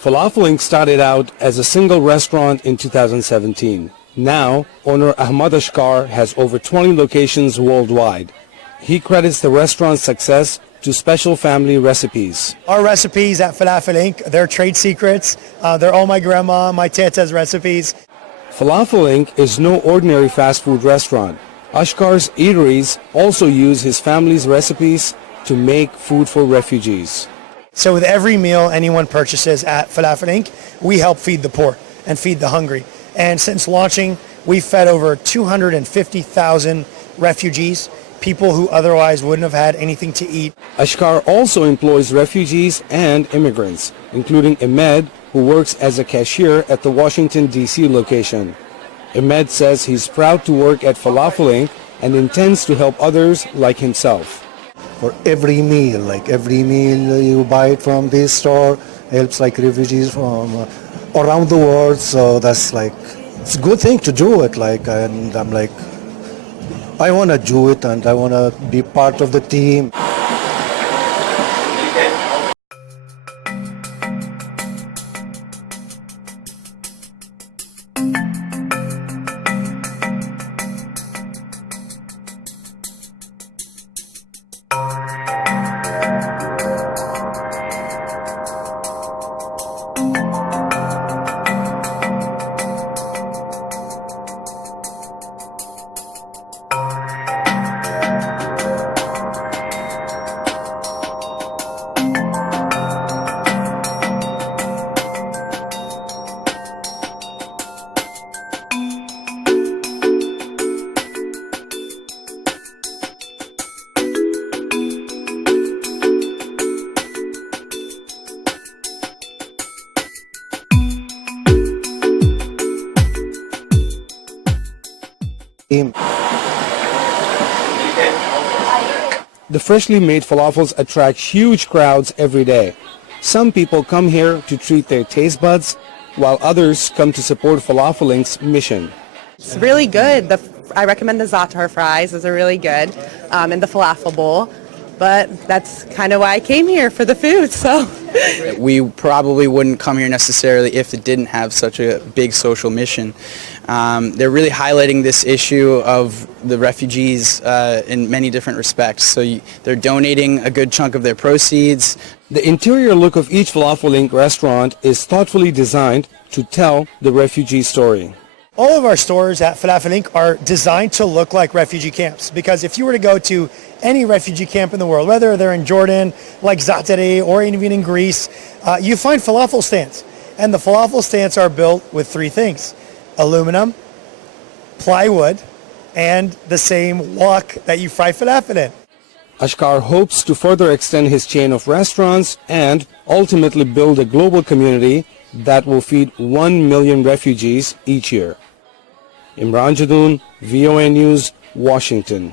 Falafel Inc. started out as a single restaurant in 2017. Now, owner Ahmad Ashkar has over 20 locations worldwide. He credits the restaurant's success to special family recipes. Our recipes at Falafel Inc., they're trade secrets. They're all my grandma, my teta's recipes. Falafel Inc. is no ordinary fast food restaurant. Ashkar's eateries also use his family's recipes to make food for refugees. So with every meal anyone purchases at Falafel Inc., we help feed the poor and feed the hungry. And since launching, we've fed over 250,000 refugees, people who otherwise wouldn't have had anything to eat. Ashkar also employs refugees and immigrants, including Ahmed, who works as a cashier at the Washington D.C. location. Ahmed says he's proud to work at Falafel Inc. and intends to help others like himself. For every meal you buy it from this store helps like refugees from around the world. So that's like, it's a good thing to do it. And I'm like, I want to do it and I want to be part of the team. The freshly made falafels attract huge crowds every day. Some people come here to treat their taste buds, while others come to support Falafel Inc.'s mission. It's really good. I recommend the za'atar fries. Those are really good, and the falafel bowl. But that's kind of why I came here, for the food. So we probably wouldn't come here necessarily if it didn't have such a big social mission. They're really highlighting this issue of the refugees in many different respects. So they're donating a good chunk of their proceeds. The interior look of each Falafel Inc. restaurant is thoughtfully designed to tell the refugee story. All of our stores at Falafel Inc. are designed to look like refugee camps, because if you were to go to any refugee camp in the world, whether they're in Jordan, like Zaatari, or even in Greece, you find falafel stands. And the falafel stands are built with three things: aluminum, plywood, and the same wok that you fry falafel in. Ashkar hopes to further extend his chain of restaurants and ultimately build a global community that will feed 1 million refugees each year. Imron, Jadoon, VOA News, Washington.